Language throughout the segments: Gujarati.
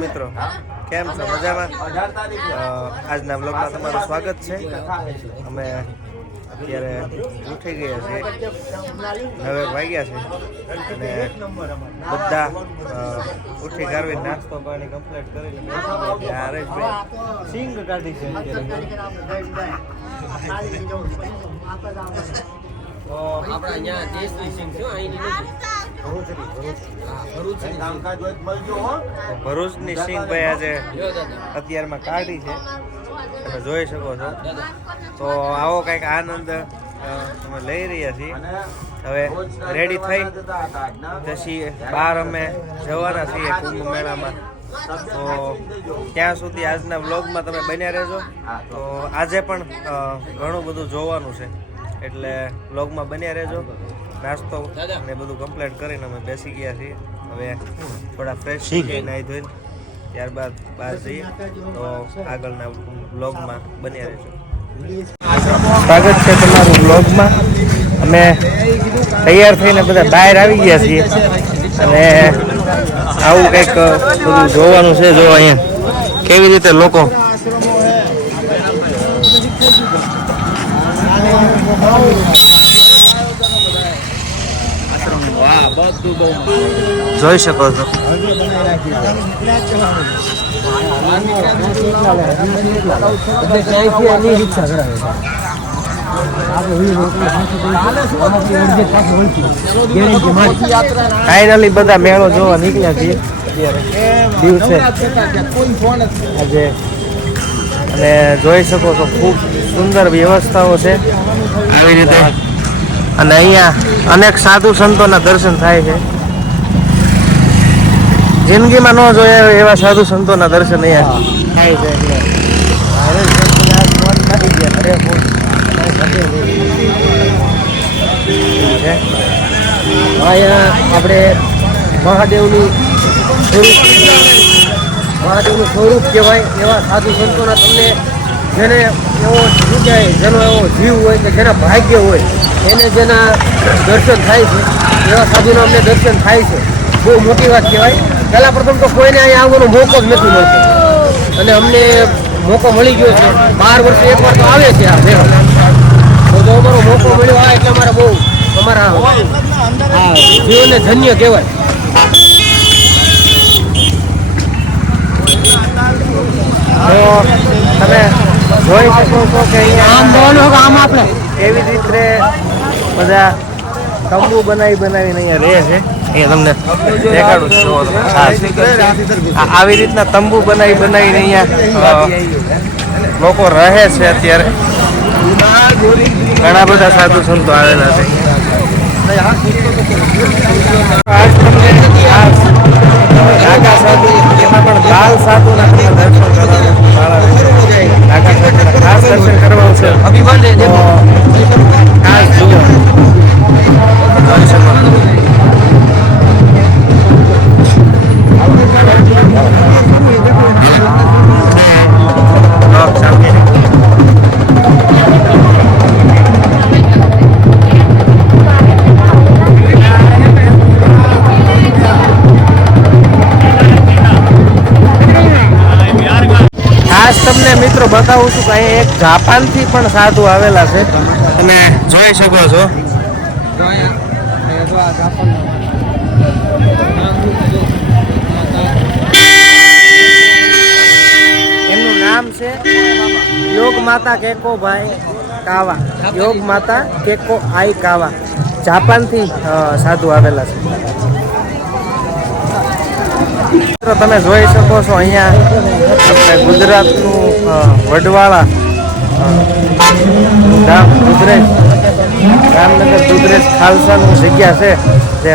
મિત્રો. કેમ છો? મજામાં? આજના બ્લોગમાં તમારું સ્વાગત છે. અમે અત્યારે ઉઠી ગયા છીએ. હવે વાગ્યા છે. અને બધા ઉઠી કાઢવી નાસ્તો પાણી કમ્પ્લીટ કરી છે. હરેશભાઈ સિંગ કાઢી છે તો આપણે અહીંયા દેશની સિંગ છે અહીંની ભરૂચની ભરૂચની આજે અત્યારમાં કાઢી છે. તમે જોઈ શકો છો. તો આવો કંઈક આનંદ અમે લઈ રહ્યા છીએ. હવે રેડી થઈ. પછી બહાર અમે જવાના છીએ કુંભ મેળામાં. તો ત્યાં સુધી આજના વ્લોગમાં તમે બન્યા રહેજો. તો આજે પણ ઘણું બધું જોવાનું છે. એટલે વ્લોગમાં બન્યા રહેજો. નાસ્તો ને બધું કમ્પ્લીટ કરીને અમે બેસી ગયા છીએ. હવે થોડા ફ્રેશ થઈ નાહી ધોઈને ત્યારબાદ બહાર જઈએ. તો આગળના બ્લોગમાં બન્યા રહેજો. સ્વાગત છે તમારું વ્લોગમાં અમે તૈયાર થઈને બધા બહાર આવી ગયા છીએ. અને આવું કંઈક બધું જોવાનું છે જો અહીંયા. કેવી રીતે લોકો જોઈ શકો છો. ફાઇનલી બધા મેળો જોવા નીકળ્યા છીએ. દિવસે. આજે. અને જોઈ શકો છો, ખૂબ સુંદર વ્યવસ્થાઓ છે. કઈ રીતે? અને અહીંયા અનેક સાધુ સંતોના દર્શન થાય છે. જિંદગીમાં ન જોયા એવા સાધુ સંતોના દર્શન અહીંયા થાય છે અહીંયા આપણે મહાદેવનું સ્વરૂપ મહાદેવનું સ્વરૂપ કહેવાય એવા સાધુ સંતોના તમને જેને એવો શું કહેવાય જેનો એવો જીવ હોય કે જેના ભાગ્ય હોય એને જેના દર્શન થાય છે, એવા સાધુના અમને દર્શન થાય છે. બહુ મોટી વાત કહેવાય. પહેલાં પ્રથમ તો કોઈને અહીંયા આવવાનો મોકો જ નથી મળતો. અને અમને મોકો મળી ગયો છે. બાર વર્ષે એકવાર તો આવે છે આ મેળો. તો જો અમારો મોકો મળ્યો આ એટલે અમારે બહુ, અમારા હા જીવનને ધન્ય કહેવાય. તમે જોઈ શકો છો કે આમ બોલો આમ આપણે? એવી જ રીતે બધા તંબુ બનાવી બનાવીને અહીંયા રહે છે. અહીંયા તમને દેખાડું છું આવી રીતના તંબુ બનાવી બનાવીને અહીંયા લોકો રહે છે અત્યારે. ઘણા બધા સાધુ સંતો આવેલા છે. પણ છે. તો ખાસ જુઓ મિત્રો, બતાવું છું કે અહીં એક જાપાનથી પણ સાધુ આવેલા છે. તમે જોઈ શકો છો. એમનું નામ છે યોગ માતા કેકો ભાઈ કાવા. યોગ માતા કેકો આઈ કાવા. જાપાનથી સાધુ આવેલા છે. તમે જોઈ શકો છો અહીંયા આપણે ગુજરાતનું વડવાળા. ગામ દુધરેજ. રામનગર દુધરેજ ખાલસાનું જગ્યા છે. જે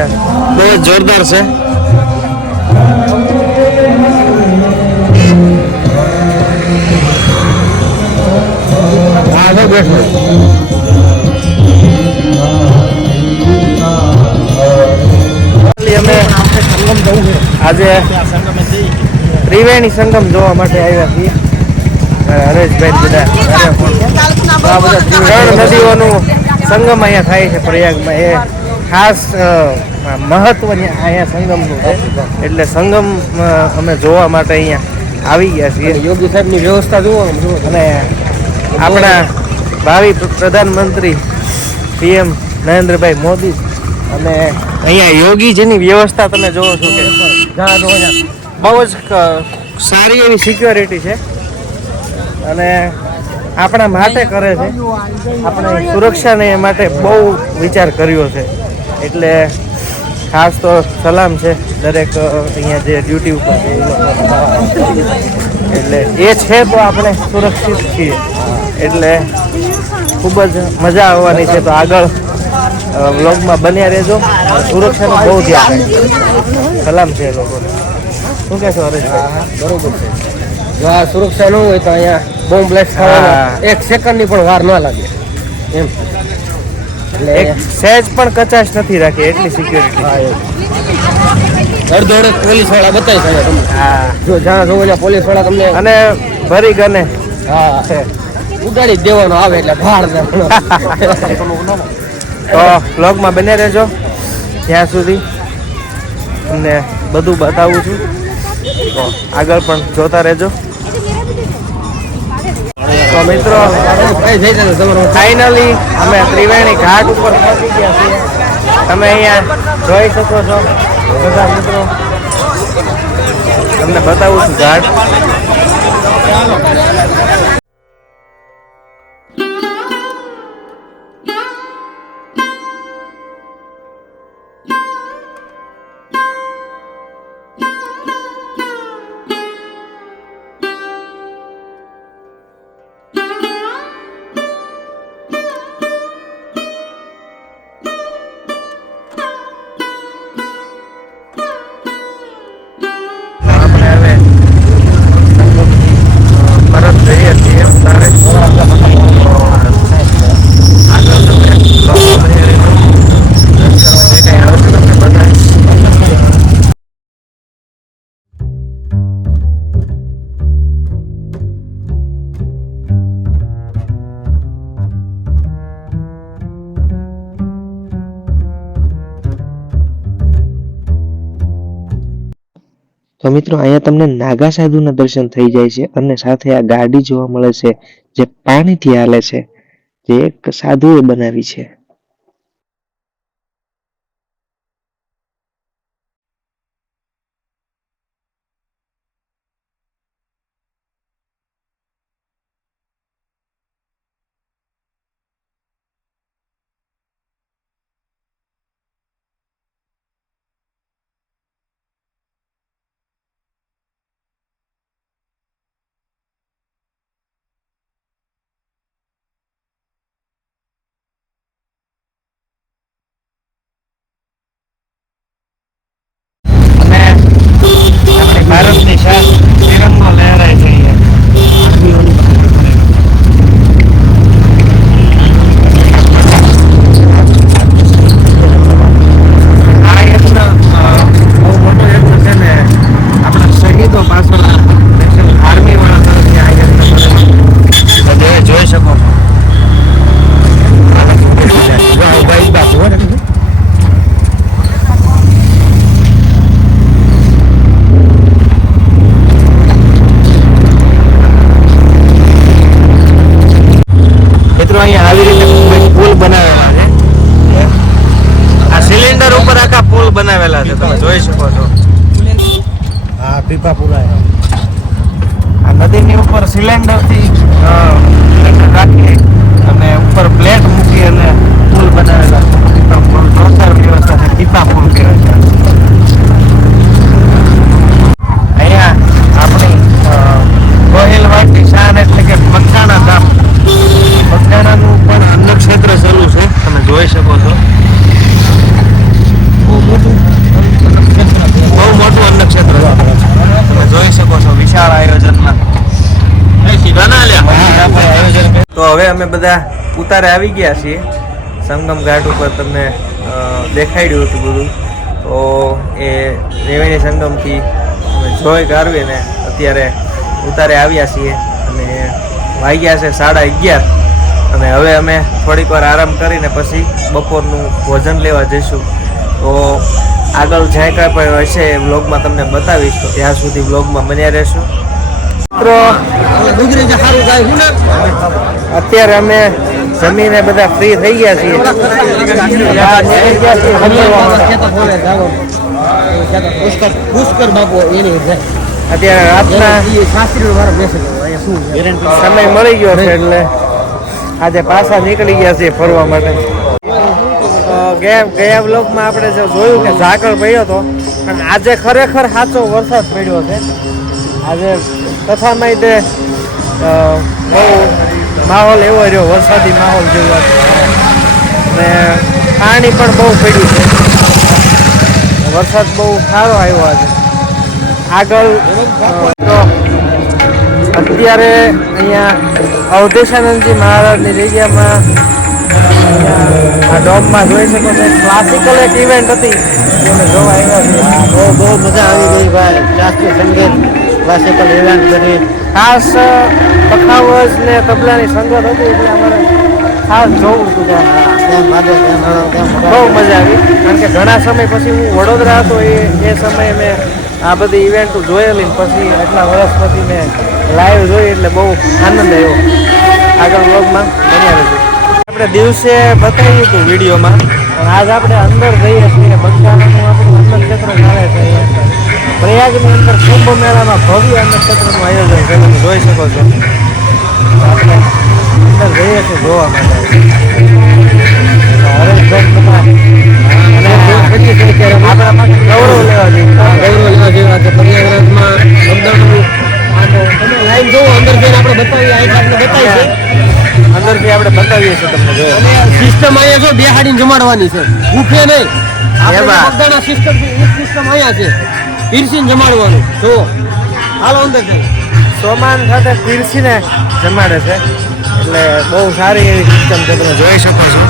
બહુ જોરદાર છે. આગળ બેઠો. અમે આજે ત્રિવેણી સંગમ જોવા માટે આવ્યા છીએ. હરેશભાઈ બધા. આ બધા ત્રણ નદીઓનું સંગમ અહીંયા થાય છે પ્રયાગમાં. એ ખાસ મહત્વની અહીંયા સંગમનું છે. એટલે સંગમ અમે જોવા માટે અહીંયા આવી ગયા છીએ. અને યોગી સાહેબની વ્યવસ્થા જુઓ અને આપણા ભાવિ પ્રધાનમંત્રી પીએમ નરેન્દ્રભાઈ મોદી અને અહીંયા યોગીજીની વ્યવસ્થા તમે જોવો છો કે બહુ જ સારી એવી સિક્યોરિટી છે. અને આપણા માટે કરે છે. આપણે સુરક્ષાને માટે બહુ વિચાર કર્યો છે. એટલે ખાસ તો સલામ છે દરેક અહીંયા જે ડ્યુટી ઉપર છે એટલે એ છે તો આપણે સુરક્ષિત છીએ. એટલે ખૂબ જ મજા આવવાની છે. તો આગળ વ્લોગમાં બન્યા રહેજો. સુરક્ષાનું બહુ ધ્યાન સલામ છે એ લોકોને. શું કહેશો હરેશભાઈ? બરોબર છે. જો આ સુરક્ષા ન હોય તો અહીંયા બોમ્બ બ્લાસ્ટ થવાનો એક સેકન્ડની પણ વાર ન લાગે. એમ. એટલે સહેજ પણ કચાશ નથી રાખી એટલી સિક્યોરિટી અડધો અડધ પોલીસવાળા બતાવી શકે તમને. હા. જો જ્યાં જોવો ત્યાં પોલીસવાળા તમને અને ભરી ગને. હા. ઉગાડી જ દેવાનો આવે એટલે ભાર તો બ્લોગમાં બને રહેજો. ત્યાં સુધી તમને બધું બતાવું છું. તો આગળ પણ જોતા રહેજો. તો મિત્રો ફાઇનલી અમે ત્રિવેણી ઘાટ ઉપર પહોંચી ગયા છીએ. તમે અહીંયા જોઈ શકો છો. બધા મિત્રો, તમને બતાવું છું ઘાટ. તો મિત્રો, અહીંયા તમને નાગા સાધુના દર્શન થઈ જાય છે અને સાથે આ ગાડી જોવા મળે છે જે પાણીથી હાલે છે, જે એક સાધુએ બનાવી છે. અમે બધા ઉતારે આવી ગયા છીએ. સંગમ ઘાટ ઉપર તમને દેખાડ્યું હતું બધું. તો એ રેવણી સંગમથી અમે જોઈ કાઢવીને અત્યારે ઉતારે આવ્યા છીએ. અને વાગ્યા છે સાડા અગિયાર. અને હવે અમે થોડીક વાર આરામ કરીને પછી બપોરનું ભોજન લેવા જઈશું. તો આગળ જ્યાં કાંઈ પણ હશે એ વ્લોગમાં તમને બતાવીશ. તો ત્યાં સુધી વ્લોગમાં બન્યા રહેશો. અત્યારે અમે જમીને બધા ફ્રી થઈ ગયા છીએ. અત્યારે રાતના સમય મળી ગયો છે એટલે આજે પાછા નીકળી ગયા છીએ ફરવા માટે. ગયા ગયા બ્લોકમાં આપણે જો જોયું કે ઝાકળ પડ્યો હતો પણ આજે ખરેખર સાચો વરસાદ પડ્યો છે. આજે કથામાં તે બહુ માહોલ એવો રહ્યો, વરસાદી માહોલ જેવો. ને પાણી પણ બહુ પડ્યું છે. વરસાદ બહુ સારો આવ્યો આજે. આગળ અત્યારે અહીંયા અવધેશાનંદજી મહારાજની જગ્યામાં આ ડોમમાં જોઈ શકો છો ક્લાસિકલ એક ઇવેન્ટ હતી. જોવા આવ્યા બહુ બહુ મજા આવી ગઈ ભાઈ. શાસ્ત્રીય સંગીત. ક્લાસિકલ ઇવેન્ટ કરી. ખાસ પખાવજ ને તબલાની સંગત હતી એટલે અમારે ખાસ જોવું હતું બહુ મજા આવી. કારણ કે ઘણા સમય પછી હું વડોદરા હતો એ એ સમયે મેં આ બધી ઇવેન્ટ જોયેલી પછી આટલા વર્ષ પછી મેં લાઈવ જોઈ એટલે બહુ આનંદ આવ્યો. આગળ વ્લોગમાં બન્યા રહેજો. આપણે દિવસે બતાવ્યું હતું વિડીયોમાં પણ આજ આપણે અંદર જઈએ છીએ. બગદાણાનું આપણું અન્ન ક્ષેત્ર ચાલે છે પ્રયાગની અંદર કુંભ મેળામાં ભવ્ય નક્ષત્રનું ક્ષેત્રનું આયોજન કરેલું જોઈ શકો છો. આપણે અંદર જઈએ છીએ જોવા માટે. ગૌરવ લેવા જેવું છે. પ્રયાગરાજમાં લાઈન જોવો અંદર જઈને આપણે બતાવીએ. અહીં આપણે બતાવી છે અંદરથી આપણે બતાવીએ છીએ તમને સિસ્ટમ અહીંયા જો બેહાડીને જમાડવાની છે. ભૂખે નહીં. આપણે સિસ્ટમ સિસ્ટમ અહીંયા છે. પીરસીને જમાડવાનું. જો હાલો અંદર સોમાન સાથે પીરસીને જમાડે છે. એટલે બહુ સારી એવી સિસ્ટમ છે, તમે જોઈ શકો છો.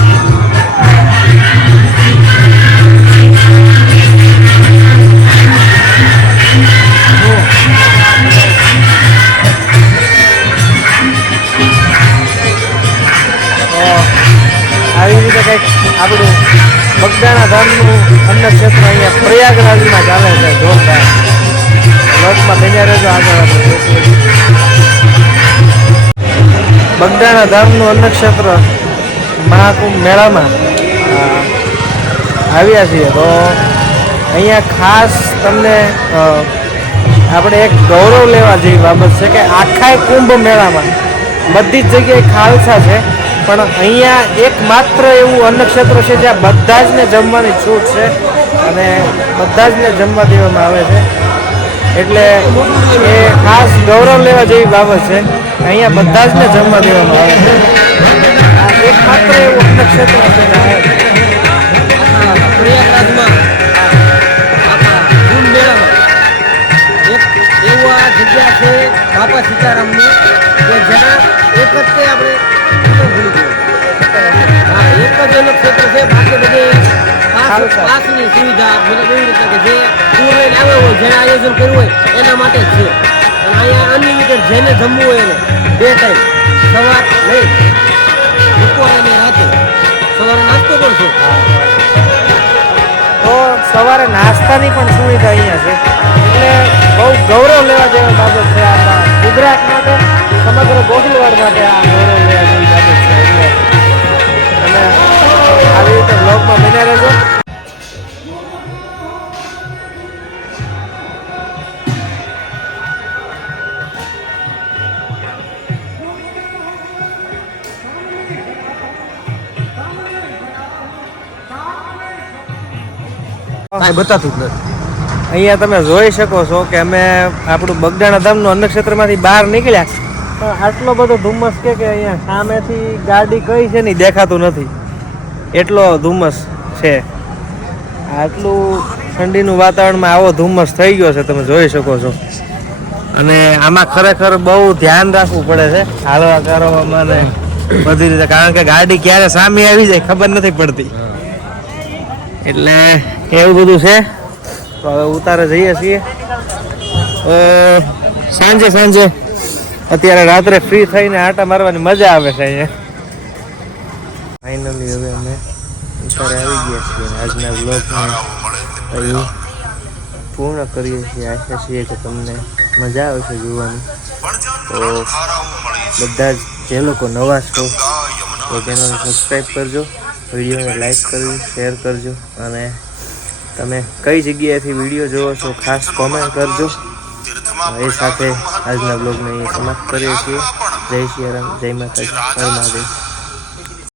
આવી રીતે કંઈક આપણું બગદાણા ધામનું અન્ન ક્ષેત્ર અહીંયા પ્રયાગરાજમાં ચાલે છે, જોરદાર. લોકમાં બન્યા રહેજો આગળ બગદાણા ધામનું અન્ન ક્ષેત્ર મહાકુંભ મેળામાં આવ્યા છીએ. તો અહીંયા ખાસ તમને આપણે એક ગૌરવ લેવા જેવી બાબત છે કે આખા કુંભ મેળામાં બધી જ જગ્યાએ ખાલસા છે. પણ અહીંયા એકમાત્ર એવું અન્નક્ષેત્ર છે જ્યાં બધા જને જમવાની છૂટ છે અને બધા જને જમવા દેવામાં આવે છે. એટલે એ ખાસ ગૌરવ લેવા જેવી બાબત છે. અહીંયા બધા જને જમવા દેવામાં આવે છે. એકમાત્ર એવું અન્નક્ષેત્ર છે જગ્યા છે બાપા સીતારામની કે જ્યાં એક જ તે આપણે હા એક જ એનું ક્ષેત્ર છે બાકી બધી પાસ પાસની સુવિધા એવી રીતે કે જે ટૂર લઈને આવ્યો હોય જેને આયોજન કર્યું હોય એના માટે જ છે. અને અહીંયા અનલિમિટેડ જેને જમવું હોય એને બે ટાઈમ સવાર નહીં. બપોર અને રાતે સવારે નાસ્તો પણ છે સવારે નાસ્તાની પણ સુવિધા અહીંયા છે. એટલે બહુ ગૌરવ લેવા જેવી બાબત છે આ ગુજરાત માટે સમગ્ર ગોહિલવાડ માટે આ ગૌરવ લેવા જેવી બાબત છે. એટલે તમે આવી રીતે બ્લોગમાં બન્યા રહેજો. કાંઈ બતાતું જ નથી. અહીંયા તમે જોઈ શકો છો કે અમે આપણું બગદાણા ધામનું અન્ન ક્ષેત્રમાંથી બહાર નીકળ્યા. પણ આટલો બધો ધુમ્મસ કે કે અહીંયા સામેથી ગાડી કઈ છે નહીં દેખાતું નથી. એટલો ધુમ્મસ છે. આટલું ઠંડીનું વાતાવરણમાં આવો ધુમ્મસ થઈ ગયો છે, તમે જોઈ શકો છો. અને આમાં ખરેખર બહુ ધ્યાન રાખવું પડે છે. હાલવા કરવામાં ને બધી રીતે. કારણ કે ગાડી ક્યારે સામે આવી જાય ખબર નથી પડતી. એટલે એવું બધું છે? તો હવે ઉતારે જઈએ છીએ. સાંજે સાંજે. અત્યારે રાત્રે ફ્રી થઈને આટા મારવાની મજા આવે છે અહીંયા. ફાઇનલી હવે અમે અંતરે આવી ગયા છીએ આજના બ્લોગને અહીં પૂર્ણ કરીએ છીએ. આશા છીએ કે તમને મજા આવશે જોવાની. તો બધા જ જે લોકો નવા છો તો ચેનલ સબસ્ક્રાઈબ કરજો વિડીયોને લાઈક કરજો શેર કરજો અને તમે કઈ જગ્યાએથી વીડિયો જોવો છો, ખાસ કોમેન્ટ કરજો. એ સાથે આજના બ્લોગને સમાપ્ત કરીએ છીએ. જય શ્રી રામ, જય માતાજી. હર